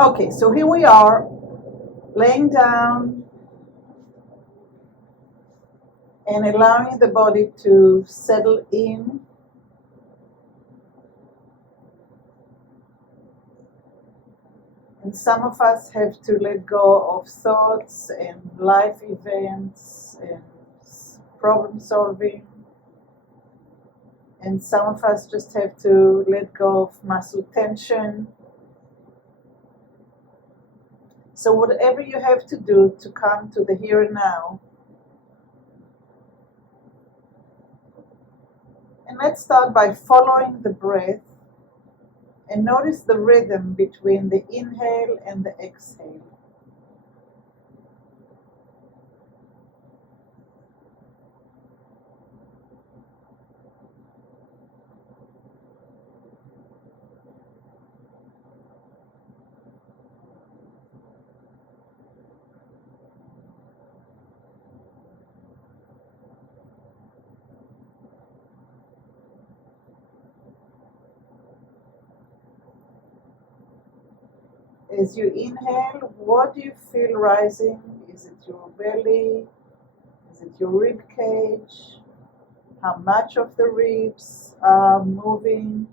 Okay, so here we are, laying down and allowing the body to settle in. And some of us have to let go of thoughts and life events and problem solving. And some of us just have to let go of muscle tension. So whatever you have to do to come to the here and now. And let's start by following the breath and notice the rhythm between the inhale and the exhale. As you inhale, what do you feel rising? Is it your belly? Is it your rib cage? How much of the ribs are moving?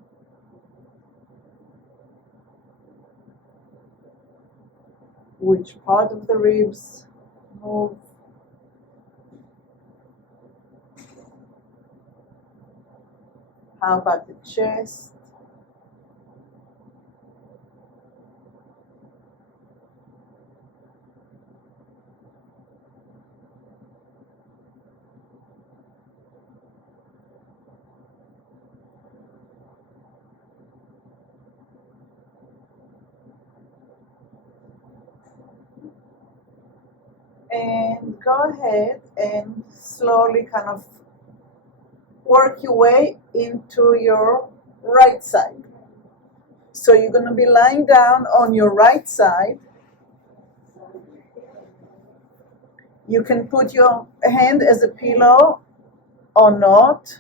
Which part of the ribs move? How about the chest? And go ahead and slowly kind of work your way into your right side. So you're going to be lying down on your right side. You can put your hand as a pillow or not.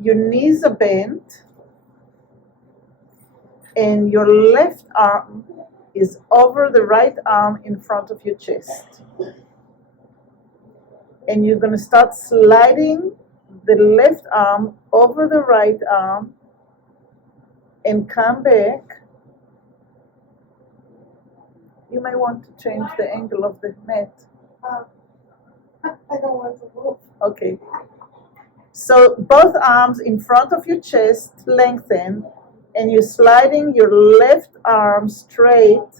Your knees are bent. And your left arm is over the right arm in front of your chest. And you're going to start sliding the left arm over the right arm and come back. You may want to change the angle of the mat. I don't want to move. Okay. So both arms in front of your chest lengthen, and you're sliding your left arm straight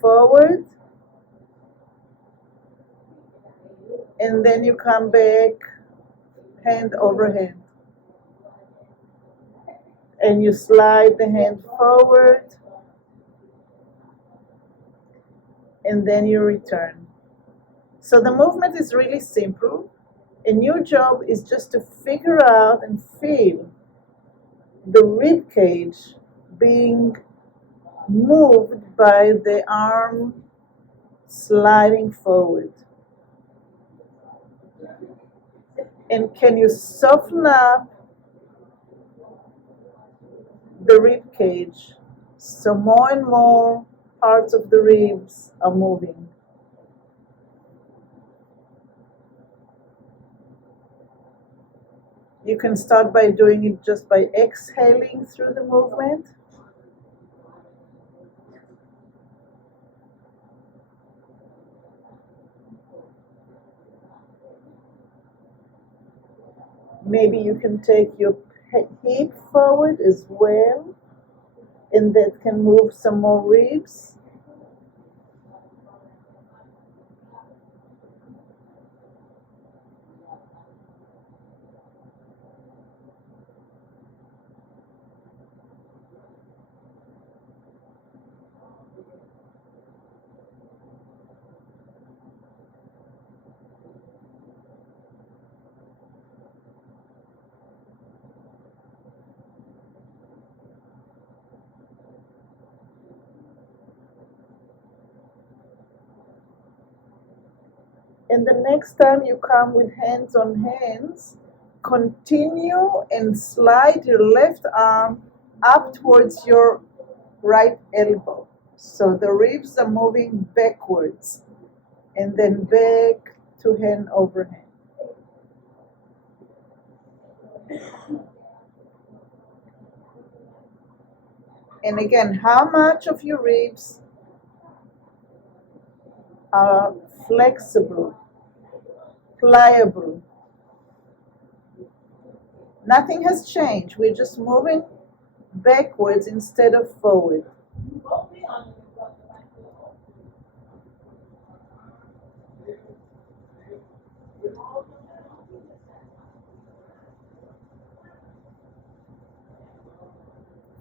forward, and then you come back hand over hand. And you slide the hand forward, and then you return. So the movement is really simple, and your job is just to figure out and feel the rib cage being moved by the arm sliding forward. And can you soften up the rib cage so more and more parts of the ribs are moving? You can start by doing it just by exhaling through the movement. Maybe you can take your hip forward as well, and that can move some more ribs. And the next time you come with hands on hands, continue and slide your left arm up towards your right elbow. So the ribs are moving backwards and then back to hand over hand. And again, how much of your ribs are flexible, pliable? Nothing has changed. We're just moving backwards instead of forward.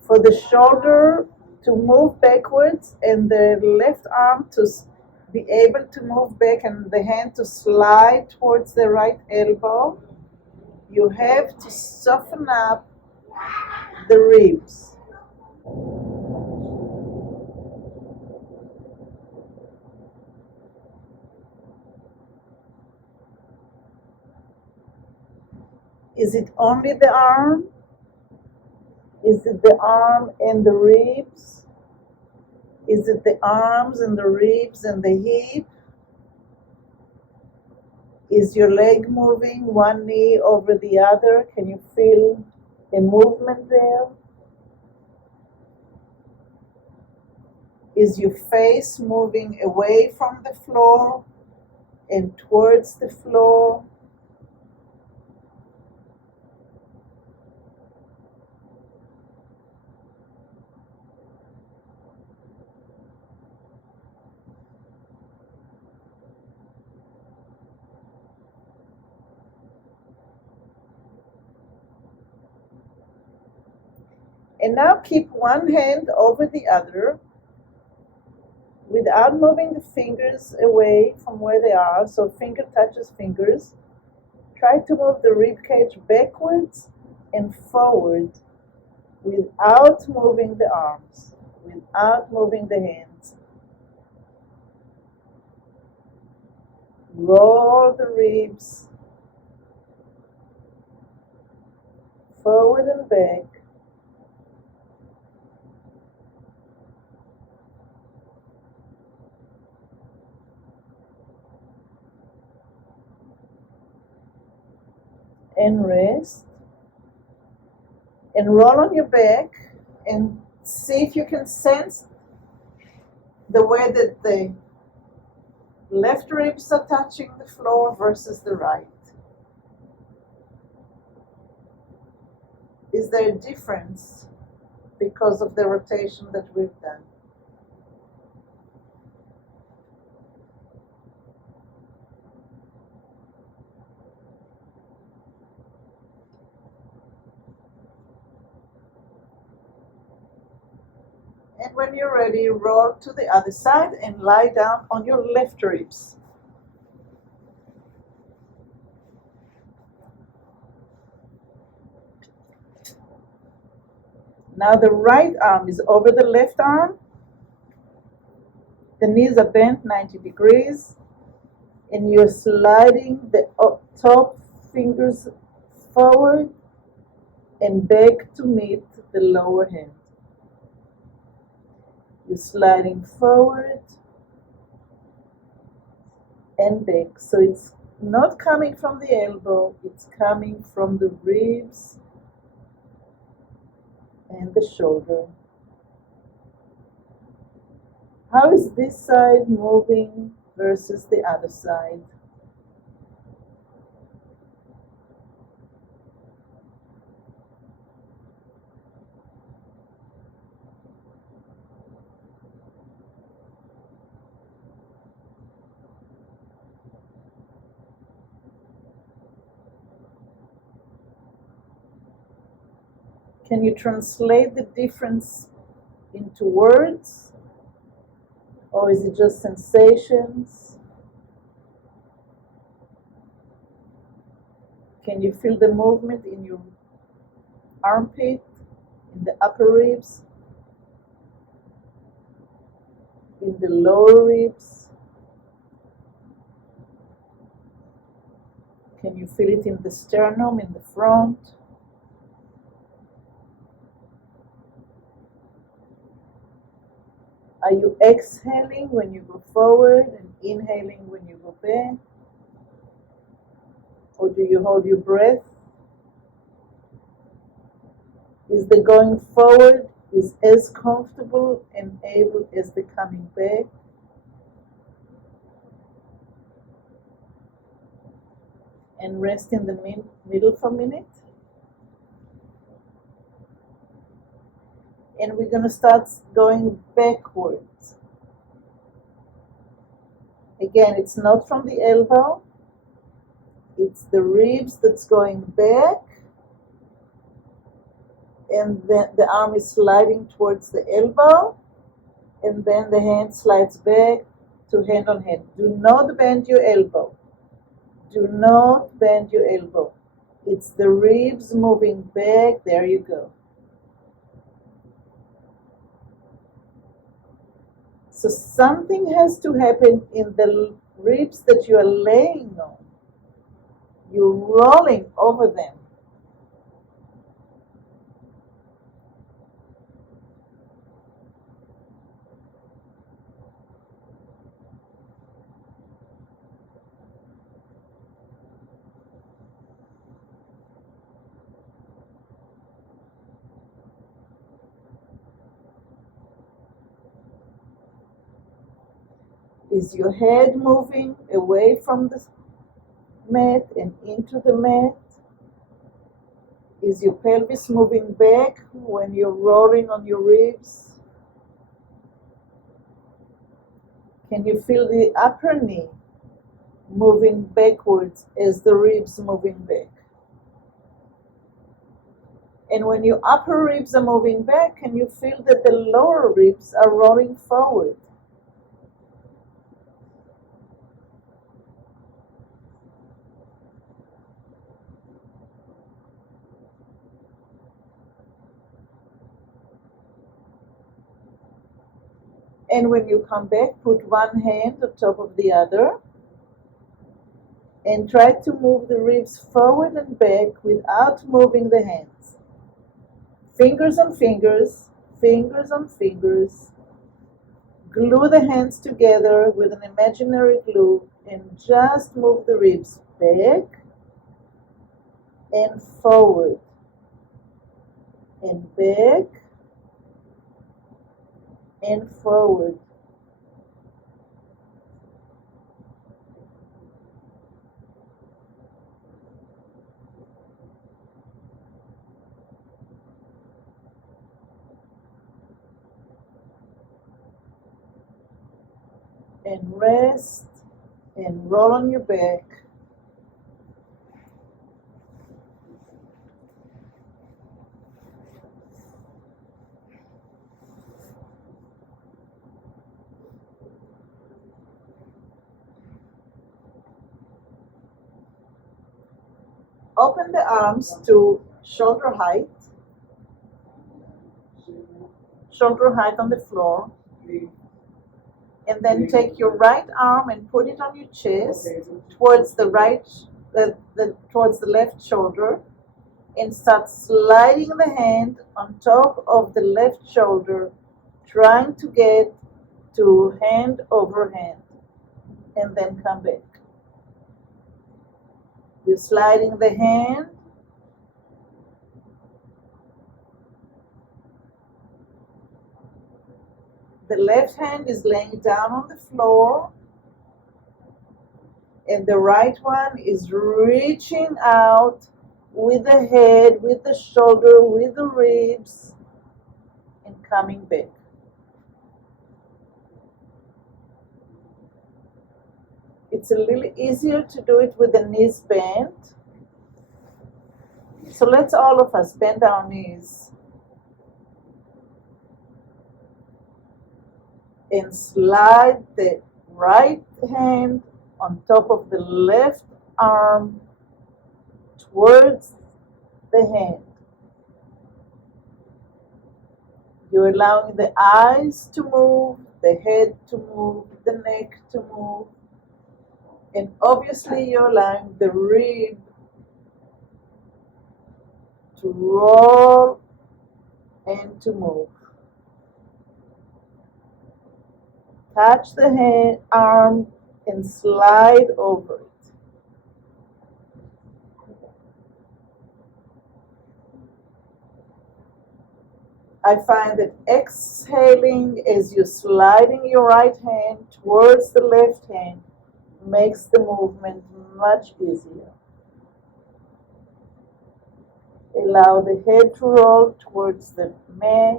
For the shoulder to move backwards and the left arm to be able to move back and the hand to slide towards the right elbow, you have to soften up the ribs. Is it only the arm? Is it the arm and the ribs? Is it the arms and the ribs and the hip? Is your leg moving one knee over the other? Can you feel a movement there? Is your face moving away from the floor and towards the floor? And now keep one hand over the other without moving the fingers away from where they are, so finger touches fingers. Try to move the rib cage backwards and forward without moving the arms, without moving the hands. Roll the ribs forward and back. And rest. And roll on your back and see if you can sense the way that the left ribs are touching the floor versus the right. Is there a difference because of the rotation that we've done? And when you're ready, roll to the other side and lie down on your left ribs. Now the right arm is over the left arm. The knees are bent 90 degrees. And you're sliding the top fingers forward and back to meet the lower hand. You're sliding forward and back. So it's not coming from the elbow, it's coming from the ribs and the shoulder. How is this side moving versus the other side? Can you translate the difference into words? Or is it just sensations? Can you feel the movement in your armpit, in the upper ribs, in the lower ribs? Can you feel it in the sternum, in the front? Are you exhaling when you go forward and inhaling when you go back? Or do you hold your breath? Is the going forward is as comfortable and able as the coming back? And rest in the middle for a minute. And we're going to start going backwards. Again, it's not from the elbow. It's the ribs that's going back. And then the arm is sliding towards the elbow. And then the hand slides back to hand on hand. Do not bend your elbow. Do not bend your elbow. It's the ribs moving back. There you go. So something has to happen in the ribs that you are laying on. You're rolling over them. Is your head moving away from the mat and into the mat? Is your pelvis moving back when you're rolling on your ribs? Can you feel the upper knee moving backwards as the ribs moving back? And when your upper ribs are moving back, can you feel that the lower ribs are rolling forward? And when you come back, put one hand on top of the other and try to move the ribs forward and back without moving the hands. Fingers on fingers, fingers on fingers. Glue the hands together with an imaginary glue and just move the ribs back and forward and back and forward. And rest and roll on your back. Open the arms to shoulder height on the floor. And then take your right arm and put it on your chest towards the towards the left shoulder, and start sliding the hand on top of the left shoulder, trying to get to hand over hand, and then come back. You're sliding the hand. The left hand is laying down on the floor, and the right one is reaching out with the head, with the shoulder, with the ribs, and coming back. It's a little easier to do it with the knees bent. So let's all of us bend our knees and slide the right hand on top of the left arm towards the hand. You're allowing the eyes to move, the head to move, the neck to move, and obviously you're allowing the rib to roll and to move. Catch the arm and slide over it. I find that exhaling as you're sliding your right hand towards the left hand makes the movement much easier. Allow the head to roll towards the neck.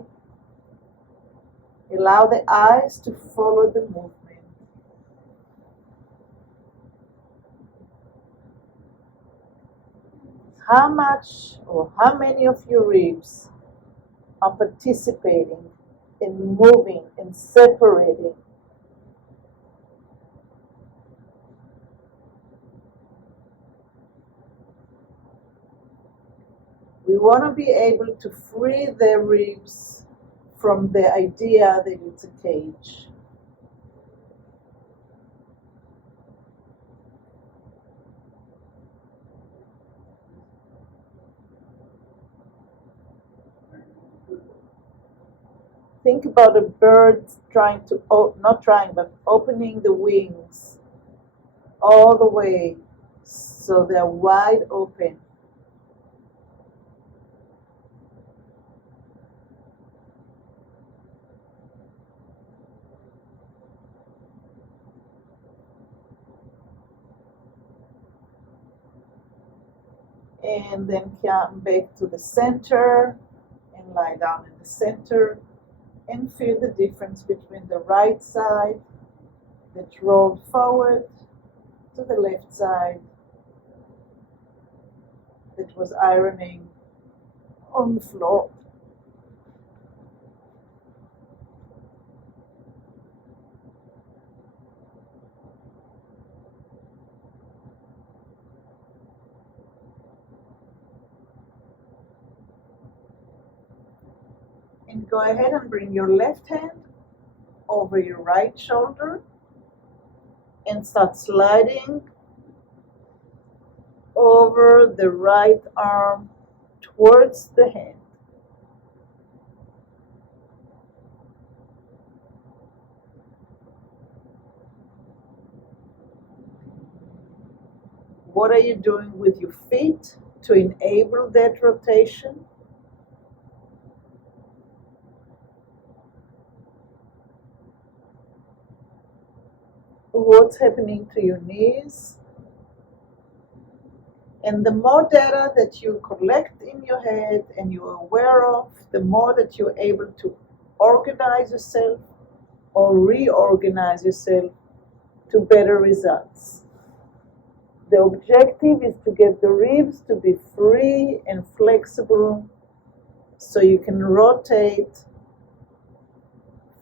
Allow the eyes to follow the movement. How much or how many of your ribs are participating in moving and separating? We want to be able to free the ribs from the idea that it's a cage. Think about a bird trying to, not trying, but opening the wings all the way so they're wide open. And then come back to the center and lie down in the center and feel the difference between the right side that rolled forward to the left side that was ironing on the floor. And go ahead and bring your left hand over your right shoulder and start sliding over the right arm towards the hand. What are you doing with your feet to enable that rotation? What's happening to your knees? And the more data that you collect in your head and you're aware of, the more that you're able to organize yourself or reorganize yourself to better results. The objective is to get the ribs to be free and flexible so you can rotate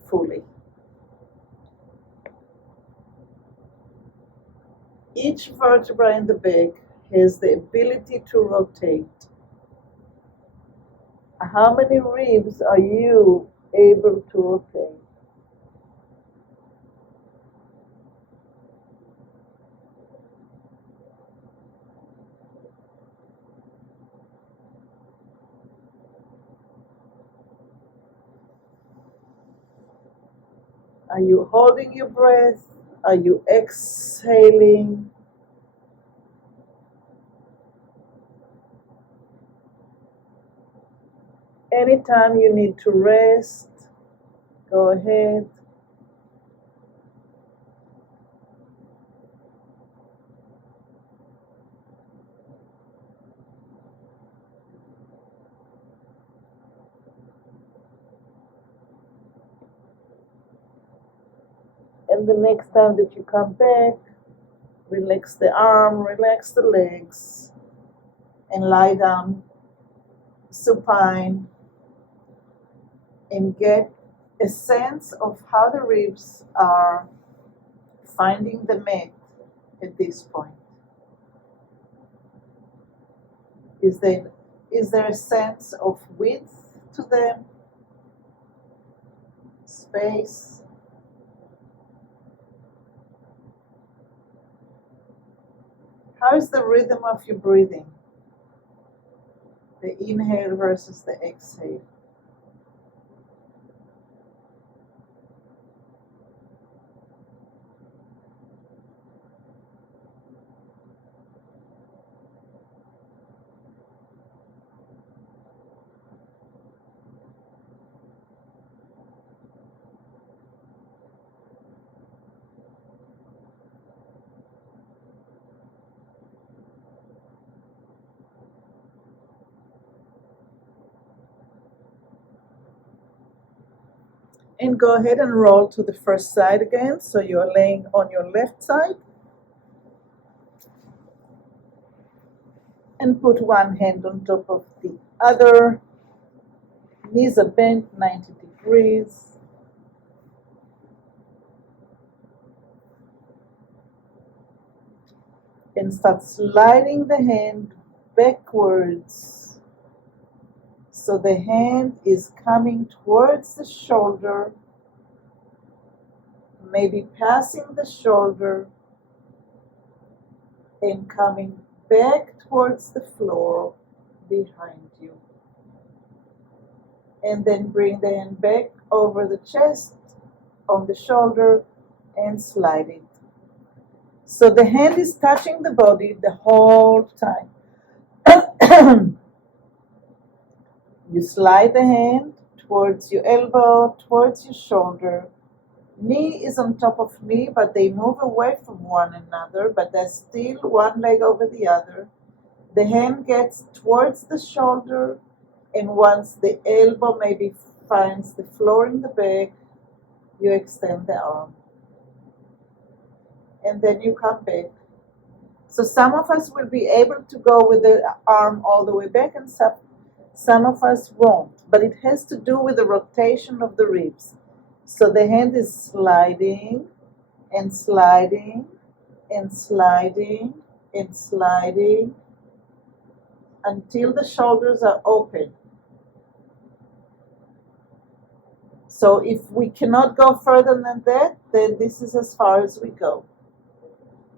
fully. Each vertebra in the back has the ability to rotate. How many ribs are you able to rotate? Are you holding your breath? Are you exhaling? Anytime you need to rest, go ahead. And the next time that you come back, relax the arm, relax the legs, and lie down supine and get a sense of how the ribs are finding the mat at this point. Is there a sense of width to them? Space? How is the rhythm of your breathing? The inhale versus the exhale. And go ahead and roll to the first side again. So you're laying on your left side. And put one hand on top of the other. Knees are bent 90 degrees. And start sliding the hand backwards. So the hand is coming towards the shoulder, maybe passing the shoulder and coming back towards the floor behind you. And then bring the hand back over the chest, on the shoulder, and slide it. So the hand is touching the body the whole time. You slide the hand towards your elbow, towards your shoulder. Knee is on top of knee, but they move away from one another, but there's still one leg over the other. The hand gets towards the shoulder, and once the elbow maybe finds the floor in the back, you extend the arm. And then you come back. So some of us will be able to go with the arm all the way back, and some of us won't. But it has to do with the rotation of the ribs. So the hand is sliding and sliding and sliding and sliding until the shoulders are open. So if we cannot go further than that, then this is as far as we go.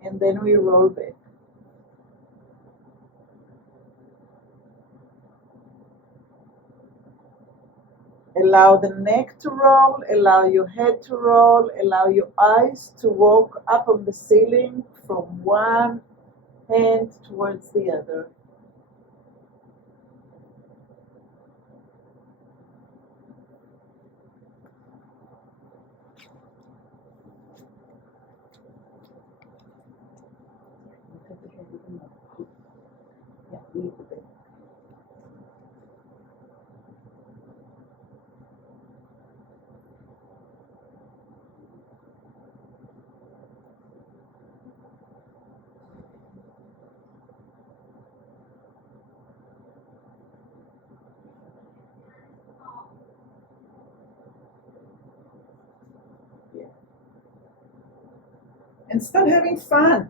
And then we roll back. Allow the neck to roll, allow your head to roll, allow your eyes to walk up on the ceiling from one hand towards the other. And start having fun.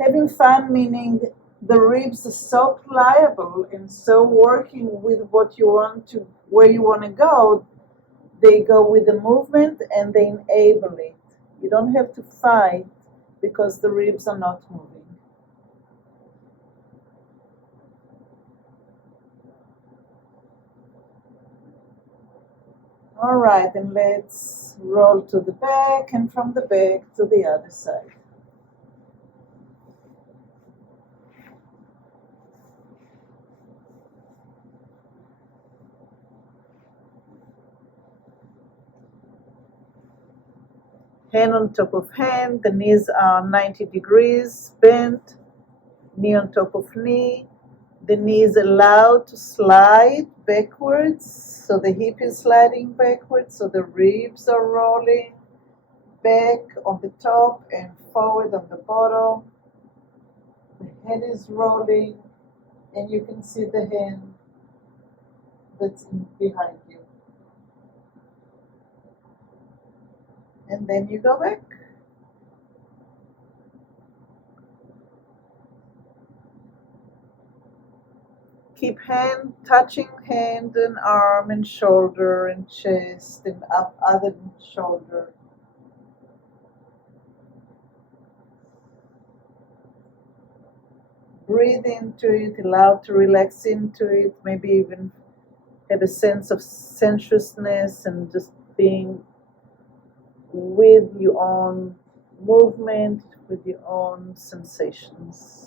Having fun meaning the ribs are so pliable and so working with what you want to, where you want to go, they go with the movement and they enable it. You don't have to fight because the ribs are not moving. All right, and let's roll to the back and from the back to the other side. Hand on top of hand, the knees are 90 degrees bent, knee on top of knee. The knee is allowed to slide backwards, so the hip is sliding backwards, so the ribs are rolling back on the top and forward on the bottom. The head is rolling, and you can see the hand that's behind you. And then you go back. Keep hand touching hand and arm and shoulder and chest and up other shoulder. Breathe into it, allow to relax into it, maybe even have a sense of sensuousness and just being with your own movement, with your own sensations.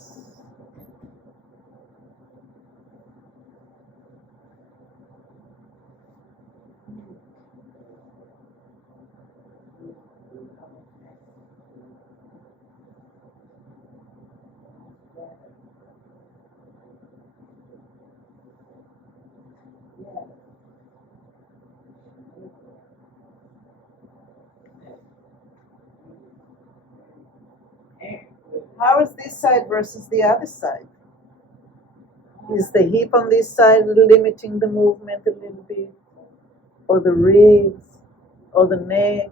How is this side versus the other side? Is the hip on this side limiting the movement a little bit? Or the ribs? Or the neck?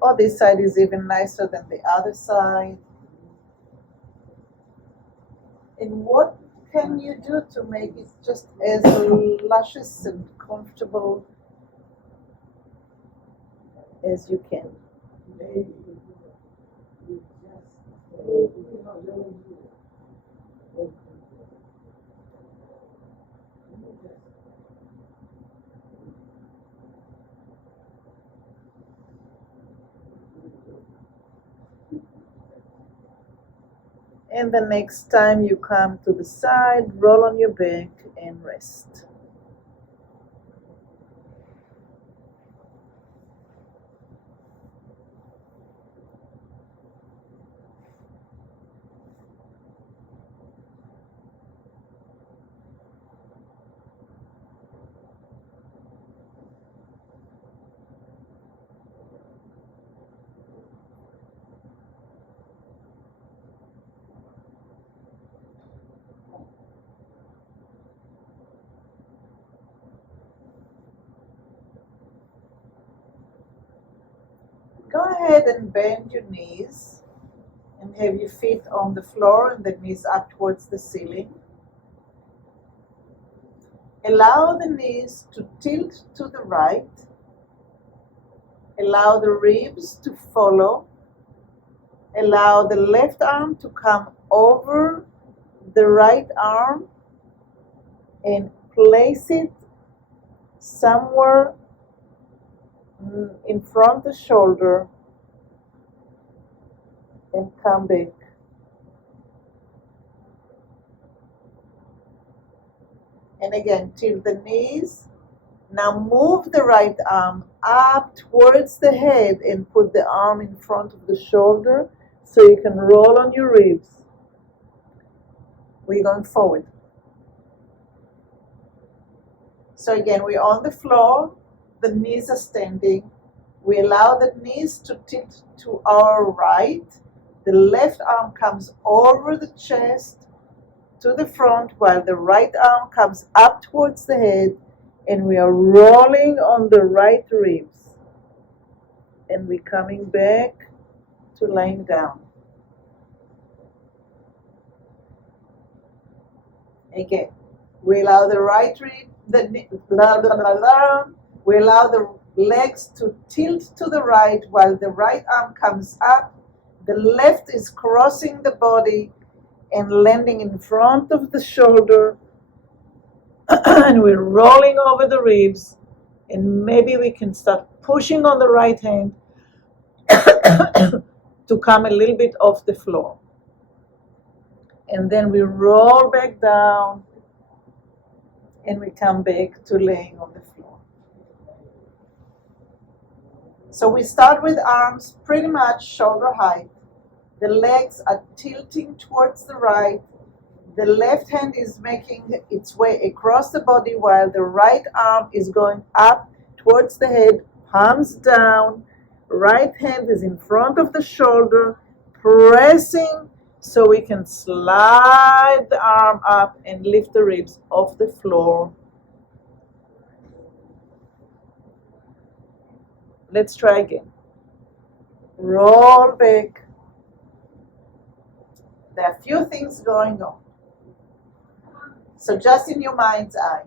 Or this side is even nicer than the other side? And what can you do to make it just as luscious and comfortable as you can? And the next time you come to the side, roll on your back and rest. Go ahead and bend your knees and have your feet on the floor and the knees up towards the ceiling. Allow the knees to tilt to the right. Allow the ribs to follow. Allow the left arm to come over the right arm and place it somewhere in front of the shoulder and come back. And again, tilt the knees. Now move the right arm up towards the head and put the arm in front of the shoulder so you can roll on your ribs. We're going forward. So again, we're on the floor. The knees are standing. We allow the knees to tilt to our right. The left arm comes over the chest to the front while the right arm comes up towards the head, and we are rolling on the right ribs. And we're coming back to laying down. Again, we allow the right rib, we allow the legs to tilt to the right while the right arm comes up. The left is crossing the body and landing in front of the shoulder. And we're rolling over the ribs. And maybe we can start pushing on the right hand to come a little bit off the floor. And then we roll back down and we come back to laying on the floor. So we start with arms pretty much shoulder height. The legs are tilting towards the right. The left hand is making its way across the body while the right arm is going up towards the head, palms down. Right hand is in front of the shoulder, pressing so we can slide the arm up and lift the ribs off the floor. Let's try again. Roll back. There are a few things going on. So just in your mind's eye,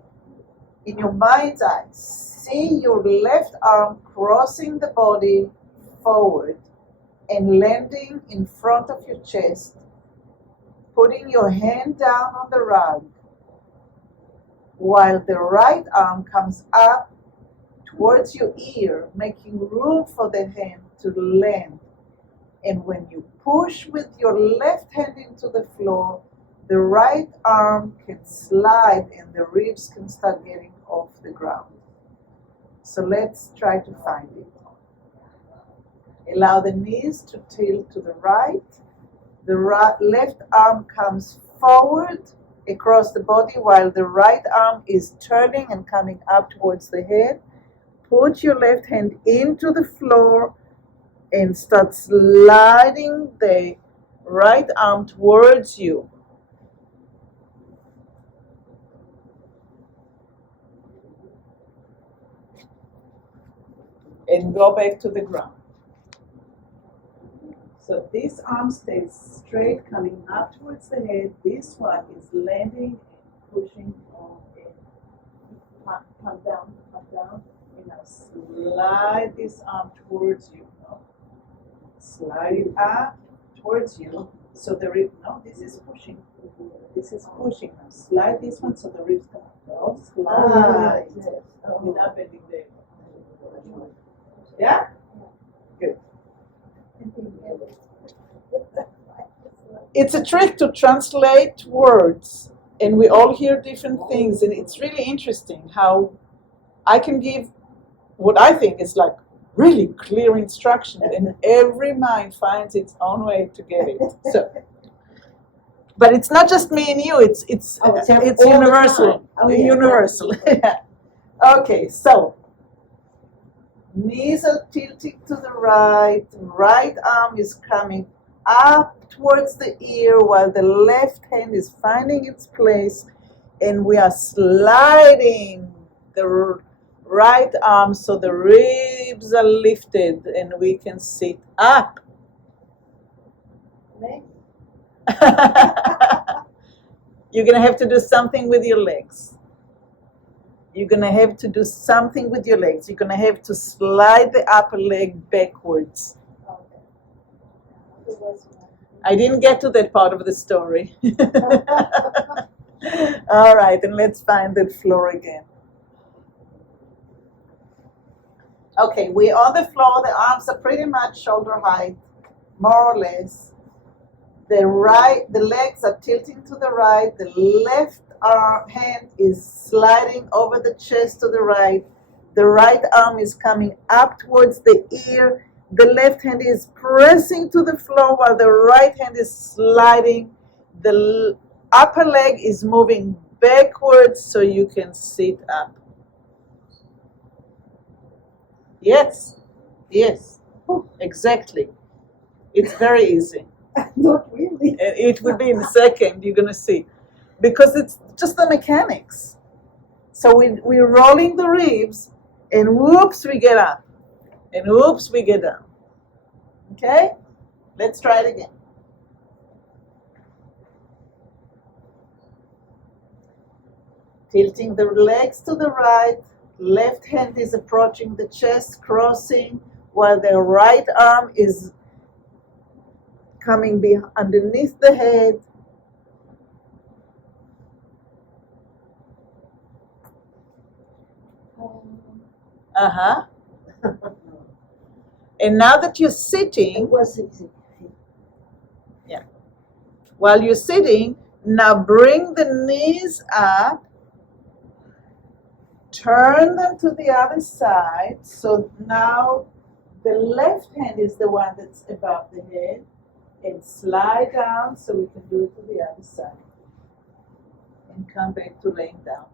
see your left arm crossing the body forward and landing in front of your chest, putting your hand down on the rug, while the right arm comes up towards your ear, making room for the hand to land. And when you push with your left hand into the floor, the right arm can slide and the ribs can start getting off the ground. So let's try to find it. Allow the knees to tilt to the right. The left arm comes forward across the body while the right arm is turning and coming up towards the head. Put your left hand into the floor and start sliding the right arm towards you. And go back to the ground. So this arm stays straight, coming up towards the head. This one is landing and pushing on and come down, and now slide this arm towards you. No? Slide it up towards you. So the rib, no, this is pushing. This is pushing. Now slide this one so the ribs come up. No, slide without bending the elbow. Yeah? Good. It's a trick to translate words, and we all hear different things, and it's really interesting how I can give what I think is like really clear instruction, and every mind finds its own way to get it. So, but it's not just me and you; it's universal. Universal. Okay, so knees are tilting to the right. Right arm is coming up towards the ear while the left hand is finding its place, and we are sliding the right arm so the ribs are lifted and we can sit up. You're going to have to do something with your legs. You're going to have to do something with your legs. You're going to have to slide the upper leg backwards. I didn't get to that part of the story. All right, and let's find that floor again. Okay, we're on the floor. The arms are pretty much shoulder height, more or less. The legs are tilting to the right. The left hand is sliding over the chest to the right. The right arm is coming up towards the ear. The left hand is pressing to the floor while the right hand is sliding. The upper leg is moving backwards so you can sit up. Yes, exactly. It's very easy. Not really. It will be in a second, you're going to see. Because it's just the mechanics. So we're rolling the ribs, and whoops, we get up. And whoops, we get down. Okay? Let's try it again. Tilting the legs to the right. Left hand is approaching the chest, crossing, while the right arm is coming underneath the head. Uh-huh. And now that you're sitting, yeah. While you're sitting, now bring the knees up, turn them to the other side. So now the left hand is the one that's above the head, and slide down so we can do it to the other side. And come back to laying down.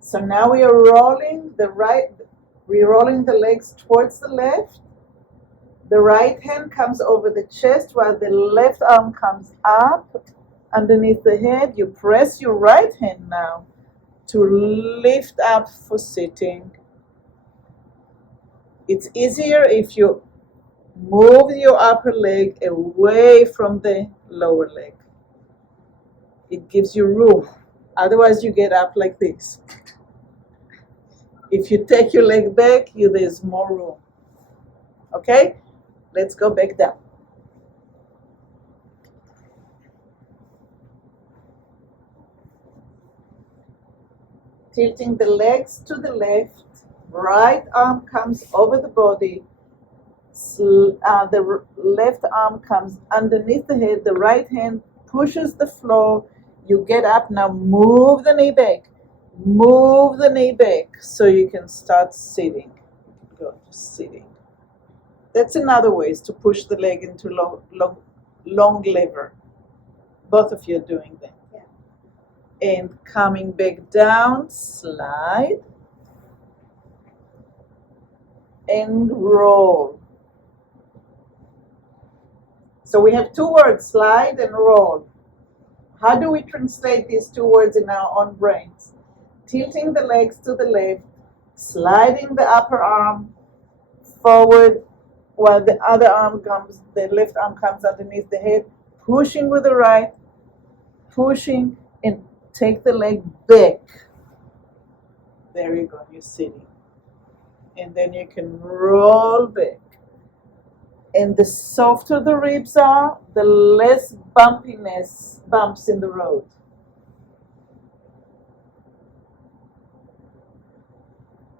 So now we are rolling the legs towards the left. The right hand comes over the chest while the left arm comes up underneath the head. You press your right hand now to lift up for sitting. It's easier if you move your upper leg away from the lower leg. It gives you room. Otherwise you get up like this. If you take your leg back, there's more room. Okay? Let's go back down. Tilting the legs to the left. Right arm comes over the body. The left arm comes underneath the head. The right hand pushes the floor. You get up. Now move the knee back. Move the knee back so you can start sitting. Go to sitting. That's another way, is to push the leg into long lever. Both of you are doing that. Yeah. And coming back down, slide. and roll. So we have two words, slide and roll. How do we translate these two words in our own brains? Tilting the legs to the left, sliding the upper arm forward while the other arm comes, the left arm comes underneath the head, pushing with the right, pushing, and take the leg back. There you go, you're sitting. And then you can roll back. And the softer the ribs are, the less bumps in the road.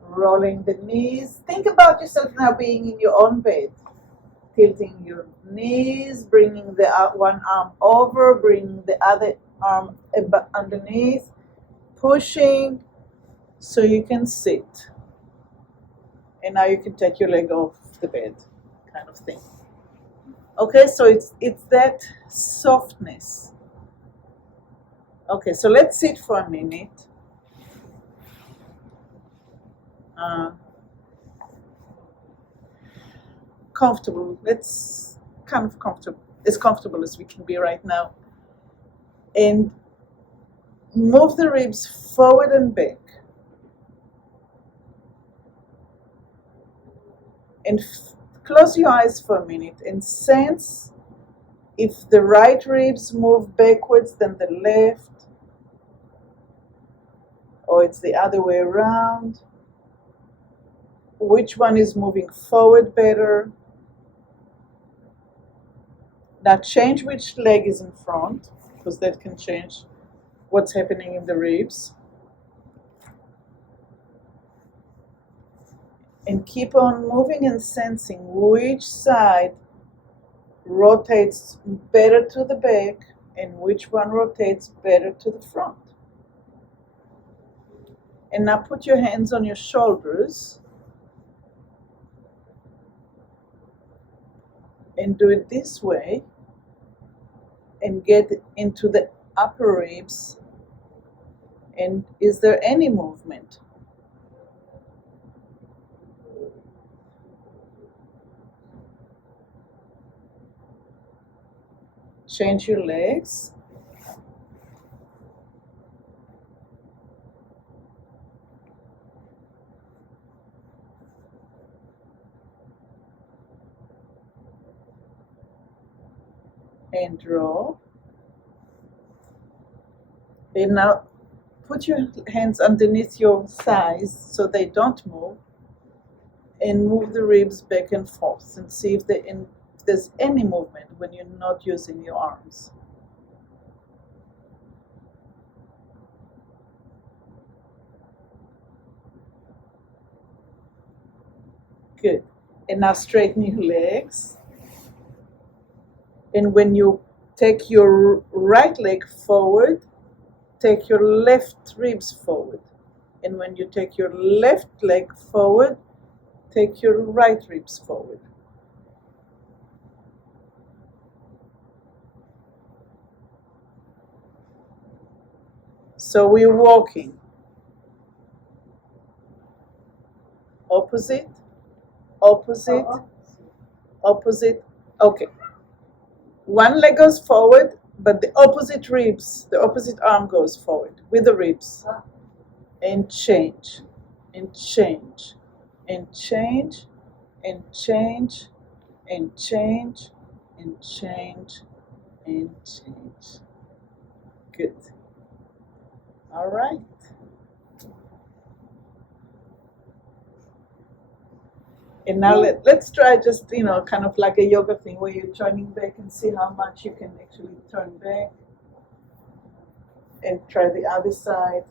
Rolling the knees. Think about yourself now being in your own bed. Tilting your knees, bringing the one arm over, bringing the other arm underneath, pushing so you can sit. And now you can take your leg off the bed, kind of thing. Okay, so it's that softness. Okay, so let's sit for a minute. Comfortable. Let's kind of comfortable, as comfortable as we can be right now. And move the ribs forward and back. And close your eyes for a minute and sense if the right ribs move backwards than the left, or it's the other way around. Which one is moving forward better? Now change which leg is in front, because that can change what's happening in the ribs. And keep on moving and sensing which side rotates better to the back and which one rotates better to the front. And now put your hands on your shoulders and do it this way and get into the upper ribs. And is there any movement? Change your legs. And roll. And now put your hands underneath your thighs so they don't move, and move the ribs back and forth and see if there's any movement when you're not using your arms. Good. And now straighten your legs. And when you take your right leg forward, take your left ribs forward. And when you take your left leg forward, take your right ribs forward. So we're walking. Opposite, opposite, opposite. Okay. One leg goes forward, but the opposite ribs, the opposite arm goes forward with the ribs. And change, and change, and change, and change, and change, and change, and change. Good. All right. And now let's try just, kind of like a yoga thing where you're turning back and see how much you can actually turn back. And try the other side.